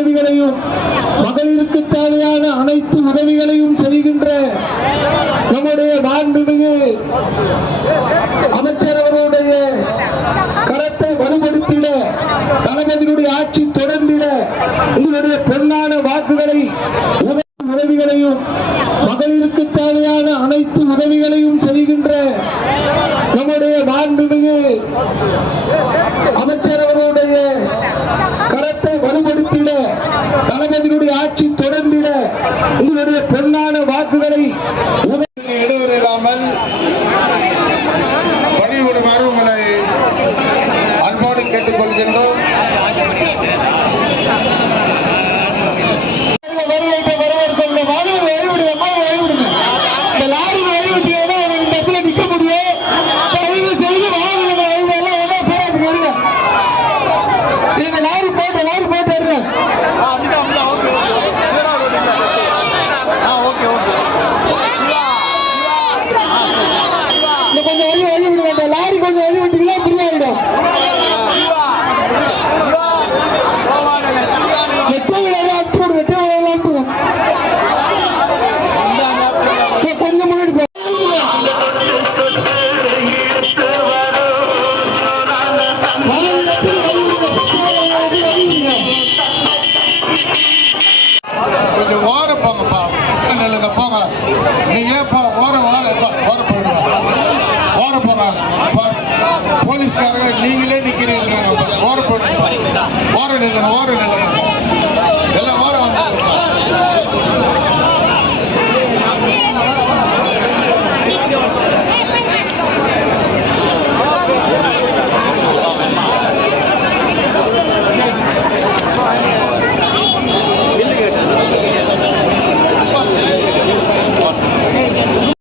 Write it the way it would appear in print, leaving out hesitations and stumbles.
உதவிகளையும் மகளிருக்கு தேவையான அனைத்து உதவிகளையும் செய்கின்ற நம்முடைய மாண்புமிகு அமைச்சர் அவர்களுடைய கரத்தை வலுப்படுத்திட தளபதியுடைய ஆட்சி தொடர்ந்திட உங்களுடைய பொன்னான வாக்குகளை உதவிகளையும் மகளிருக்கு தேவையான அனைத்து உதவிகளையும் செய்கின்ற நம்முடைய மாண்புமிகு அமைச்சர் அவர்களுடைய கரத்தை வலுப்படுத்திட தளபதியுடைய ஆட்சி தொடர்ந்திட உங்களுடைய பொன்னான வாக்குகளை இடையூறு இல்லாமல் பணிபுரிமாறு உங்களை அன்போடு கேட்டுக்கொள்கின்றோம். இந்த லாரி வழிவிட்டு இந்த இடத்துல நிக்க முடியும். தயவு செய்து வாகனங்கள் வழிவெல்லாம் ஒன்றா சேராது வருங்க. இந்த லாரி போட்டு கொஞ்சம் வழி விடுங்க. லாரி கொஞ்சம் வழி விட்டீங்கன்னா ஃப்ரீயாயிடும். கொஞ்சம் முன்னாடி கொஞ்சம் ஓர போங்கப்பா. போங்க நீங்க ஓர போயிடுங்க. ஓர போங்க. போலீஸ்காரங்க நீங்களே நிக்கிறீங்க. ஓர போயிடுங்க. ஓர நில்லுங்க.